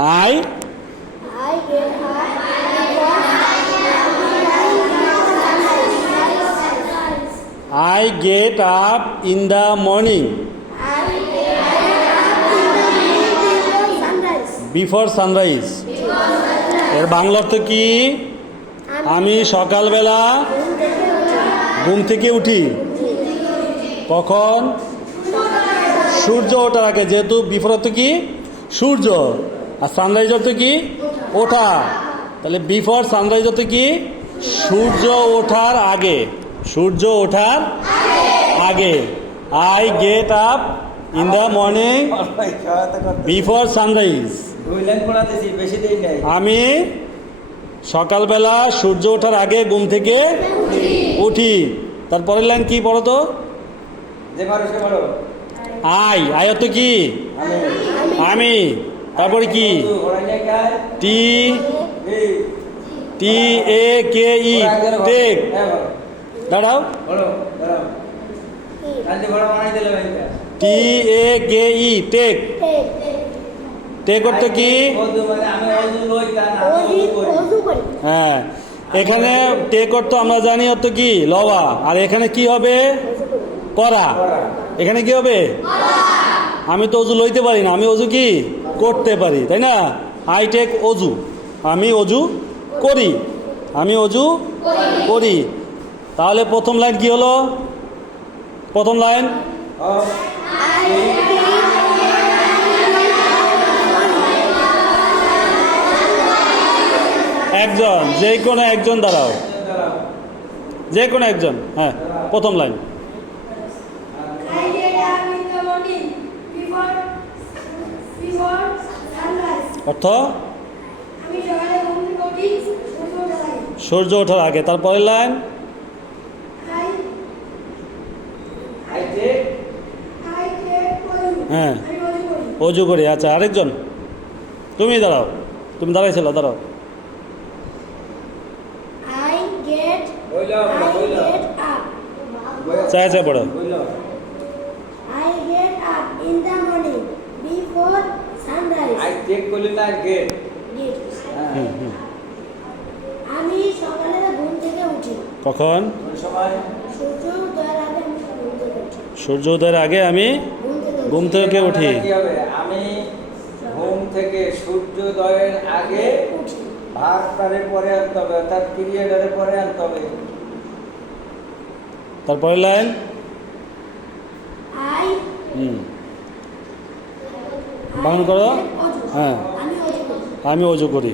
I I get up in the morning before sunrise. এর বাংলা অর্থ কি? আমি সকালবেলা ঘুম থেকে উঠি। কখন? সূর্য ওঠার আগে। যেহেতু বিফোর অর্থ কি? সূর্য। আর সানরাইজ অর্থ কি? ওঠা। তাহলে বিফোর সানরাইজ অর্থ কি? সূর্য ওঠার আগে। সূর্য ওঠার আগে। I get up in the morning before sunrise. আমি সকালবেলা সূর্য ওঠার আগে ঘুম থেকে উঠি। তারপরের লাইন কি পড়ো তো? আই অর্থ কি? আমি। তারপরে কি? টি টি এ কে ই টেক। দাঁড়াও। টি এ কে ই টেক। টেক অর্থ কি? হ্যাঁ, এখানে টেক অর্থ আমরা জানি অর্থ কি? লওয়া। আর এখানে কি হবে? করা। এখানে কি হবে? আমি তো অজু লইতে পারি না, আমি অজু কি করতে পারি, তাই না? আই টেক অজু। আমি অজু করি। আমি অজু করি। তাহলে প্রথম লাইন কি হলো? প্রথম লাইন একজন, যে কোনো একজন দাঁড়াও, যে কোনো একজন। হ্যাঁ, প্রথম লাইন। অর্থ সূর্য ওঠার আগে। তারপরের লাইন হ্যাঁ, অজু করি। আচ্ছা, আরেকজন তুমি দাঁড়াও, তুমি দাঁড়াইছিল, দাঁড়াও। চাই পড়ো। আমি সকালে ঘুম থেকে উঠি। কখন? সূর্য উদয়ের আগে আমি ঘুম থেকে উঠি। আমি ঘুম থেকে সূর্যোদয়ের আগে ভাতটারে পরে আনতে হবে, অর্থাৎ পিরিয়ডের পরে আনতে হবে। তারপরে লাইন বাংলা করো। হ্যাঁ, আমি অজু করি।